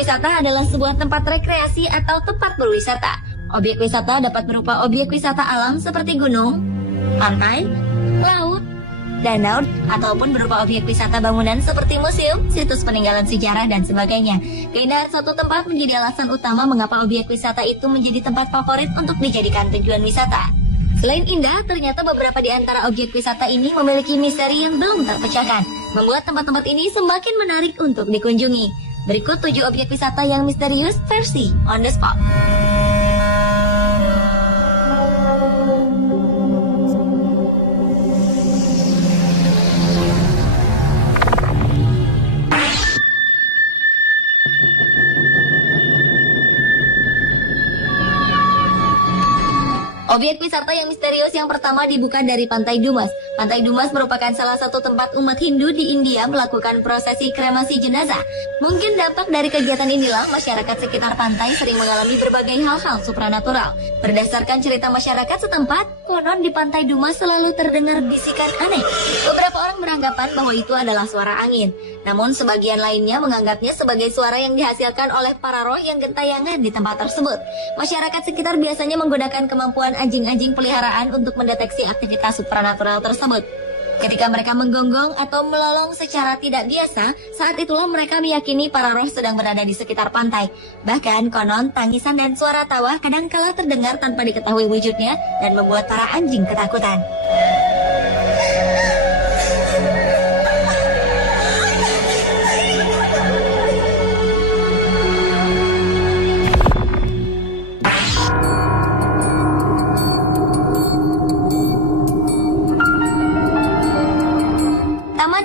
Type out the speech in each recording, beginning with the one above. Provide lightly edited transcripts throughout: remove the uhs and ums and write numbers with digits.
wisata adalah sebuah tempat rekreasi atau tempat berwisata. Objek wisata dapat berupa objek wisata alam seperti gunung, pantai, laut, danau, ataupun berupa objek wisata bangunan seperti museum, situs peninggalan sejarah, dan sebagainya. Keindahan suatu tempat menjadi alasan utama mengapa objek wisata itu menjadi tempat favorit untuk dijadikan tujuan wisata. Selain indah, ternyata beberapa di antara objek wisata ini memiliki misteri yang belum terpecahkan, membuat tempat-tempat ini semakin menarik untuk dikunjungi. Berikut 7 objek wisata yang misterius versi On The Spot. Objek wisata yang misterius yang pertama dibuka dari Pantai Dumas. Pantai Dumas merupakan salah satu tempat umat Hindu di India melakukan prosesi kremasi jenazah. Mungkin dampak dari kegiatan inilah masyarakat sekitar pantai sering mengalami berbagai hal-hal supranatural. Berdasarkan cerita masyarakat setempat, konon di Pantai Dumas selalu terdengar bisikan aneh. Beberapa orang beranggapan bahwa itu adalah suara angin. Namun sebagian lainnya menganggapnya sebagai suara yang dihasilkan oleh para roh yang gentayangan di tempat tersebut. Masyarakat sekitar biasanya menggunakan kemampuan anjing-anjing peliharaan untuk mendeteksi aktivitas supranatural tersebut. Ketika mereka menggonggong atau melolong secara tidak biasa, saat itulah mereka meyakini para roh sedang berada di sekitar pantai. Bahkan konon tangisan dan suara tawa kadangkala terdengar tanpa diketahui wujudnya dan membuat para anjing ketakutan.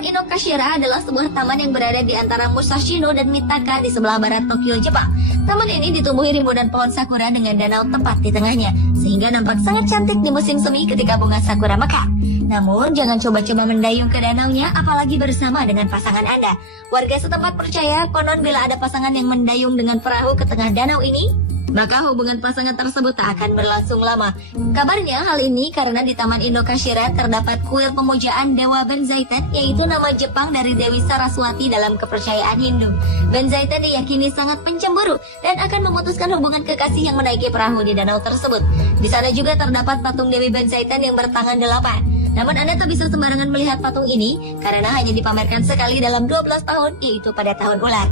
Inokashira adalah sebuah taman yang berada di antara Musashino dan Mitaka di sebelah barat Tokyo, Jepang. Taman ini ditumbuhi ribuan pohon sakura dengan danau tepat di tengahnya, sehingga nampak sangat cantik di musim semi ketika bunga sakura mekar. Namun, jangan coba-coba mendayung ke danaunya, apalagi bersama dengan pasangan Anda. Warga setempat percaya, konon bila ada pasangan yang mendayung dengan perahu ke tengah danau ini, maka hubungan pasangan tersebut tak akan berlangsung lama. Kabarnya hal ini karena di Taman Inokashira terdapat kuil pemujaan Dewa Benzaiten, yaitu nama Jepang dari Dewi Saraswati dalam kepercayaan Hindu. Benzaiten diyakini sangat pencemburu dan akan memutuskan hubungan kekasih yang menaiki perahu di danau tersebut. Di sana juga terdapat patung Dewi Benzaiten yang bertangan 8. Namun Anda tak bisa sembarangan melihat patung ini karena hanya dipamerkan sekali dalam 12 tahun, yaitu pada tahun ular.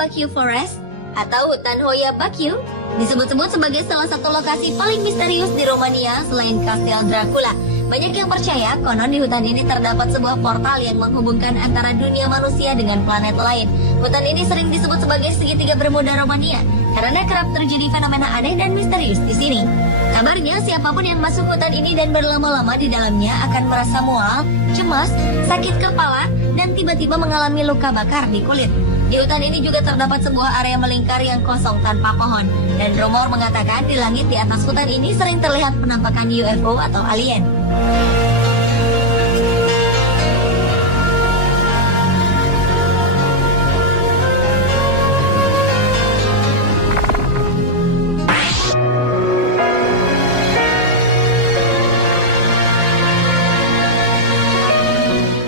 Bakyu Forest atau hutan Hoya Bakyu disebut-sebut sebagai salah satu lokasi paling misterius di Romania selain Kastil Dracula. Banyak yang percaya konon di hutan ini terdapat sebuah portal yang menghubungkan antara dunia manusia dengan planet lain. Hutan ini sering disebut sebagai segitiga bermuda Romania karena kerap terjadi fenomena aneh dan misterius di sini. Kabarnya siapapun yang masuk hutan ini dan berlama-lama di dalamnya akan merasa mual, cemas, sakit kepala, dan tiba-tiba mengalami luka bakar di kulit. Di hutan ini juga terdapat sebuah area melingkar yang kosong tanpa pohon. Dan rumor mengatakan di langit di atas hutan ini sering terlihat penampakan UFO atau alien.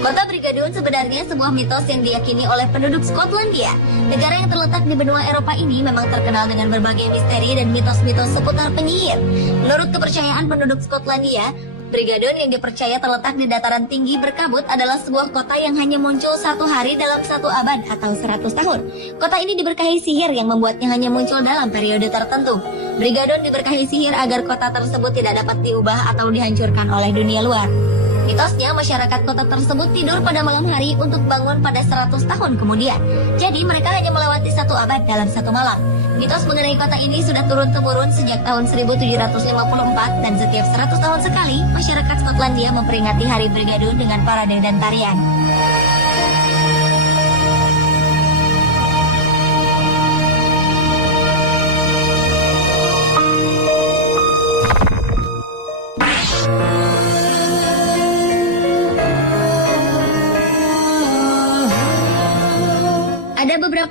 Kota Brigadoon sebenarnya sebuah mitos yang diyakini oleh penduduk Skotlandia. Negara yang terletak di benua Eropa ini memang terkenal dengan berbagai misteri dan mitos-mitos seputar penyihir. Menurut kepercayaan penduduk Skotlandia, Brigadoon yang dipercaya terletak di dataran tinggi berkabut adalah sebuah kota yang hanya muncul satu hari dalam 1 abad atau 100 tahun. Kota ini diberkahi sihir yang membuatnya hanya muncul dalam periode tertentu. Brigadoon diberkahi sihir agar kota tersebut tidak dapat diubah atau dihancurkan oleh dunia luar. Mitosnya, masyarakat kota tersebut tidur pada malam hari untuk bangun pada 100 tahun kemudian. Jadi mereka hanya melewati 1 abad dalam 1 malam. Mitos mengenai kota ini sudah turun-temurun sejak tahun 1754 dan setiap 100 tahun sekali, masyarakat Skotlandia memperingati Hari Brigadoon dengan parade dan tarian.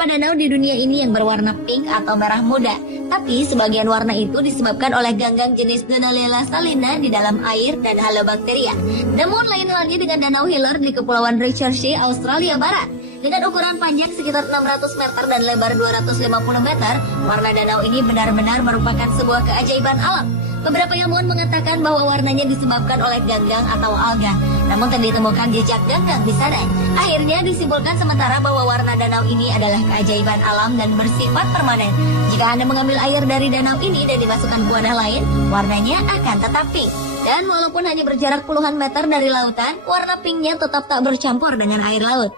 beberapa danau di dunia ini yang berwarna pink atau merah muda. Tapi sebagian warna itu disebabkan oleh ganggang jenis Donalella salina di dalam air dan halobacteria. Namun lain halnya dengan Danau Hiller di Kepulauan Richardsea, Australia Barat. Dengan ukuran panjang sekitar 600 meter dan lebar 250 meter, warna danau ini benar-benar merupakan sebuah keajaiban alam. Beberapa ilmuwan mengatakan bahwa warnanya disebabkan oleh ganggang atau alga, namun tidak ditemukan jejak ganggang di sana. Akhirnya disimpulkan sementara bahwa warna danau ini adalah keajaiban alam dan bersifat permanen. Jika Anda mengambil air dari danau ini dan dimasukkan ke wadah lain, warnanya akan tetap pink. Dan walaupun hanya berjarak puluhan meter dari lautan, warna pinknya tetap tak bercampur dengan air laut.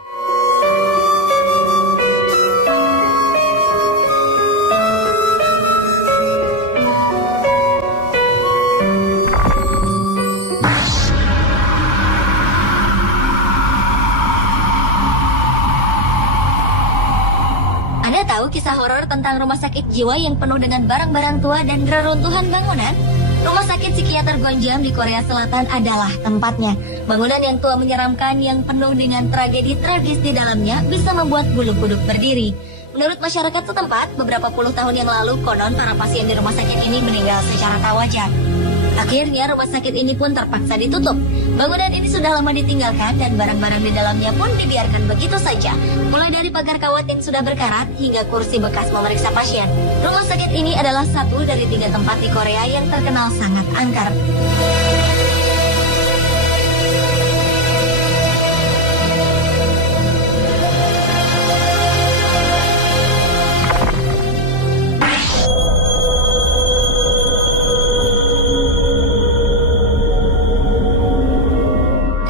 Anda tahu kisah horor tentang rumah sakit jiwa yang penuh dengan barang-barang tua dan reruntuhan bangunan? Rumah sakit psikiater Gonjam di Korea Selatan adalah tempatnya. Bangunan yang tua menyeramkan yang penuh dengan tragedi tragis di dalamnya bisa membuat bulu kuduk berdiri. Menurut masyarakat setempat, beberapa puluh tahun yang lalu konon para pasien di rumah sakit ini meninggal secara tak wajar. Akhirnya rumah sakit ini pun terpaksa ditutup. Bangunan ini sudah lama ditinggalkan dan barang-barang di dalamnya pun dibiarkan begitu saja. Mulai dari pagar kawat yang sudah berkarat hingga kursi bekas memeriksa pasien. Rumah sakit ini adalah satu dari 3 tempat di Korea yang terkenal sangat angker.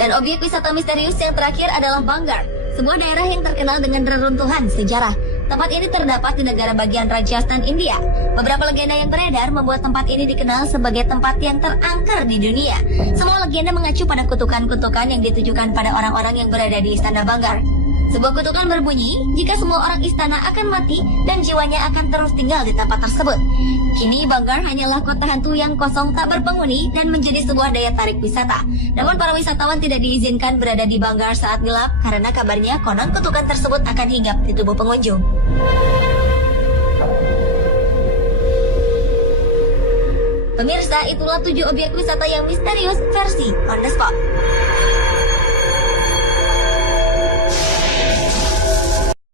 Dan objek wisata misterius yang terakhir adalah Bangar, sebuah daerah yang terkenal dengan reruntuhan sejarah. Tempat ini terdapat di negara bagian Rajasthan, India. Beberapa legenda yang beredar membuat tempat ini dikenal sebagai tempat yang terangker di dunia. Semua legenda mengacu pada kutukan-kutukan yang ditujukan pada orang-orang yang berada di istana Bangar. Sebuah kutukan berbunyi, jika semua orang istana akan mati dan jiwanya akan terus tinggal di tempat tersebut. Kini Bangar hanyalah kota hantu yang kosong tak berpenghuni dan menjadi sebuah daya tarik wisata. Namun para wisatawan tidak diizinkan berada di Bangar saat gelap karena kabarnya konon kutukan tersebut akan hinggap di tubuh pengunjung. Pemirsa, itulah 7 objek wisata yang misterius versi On The Spot.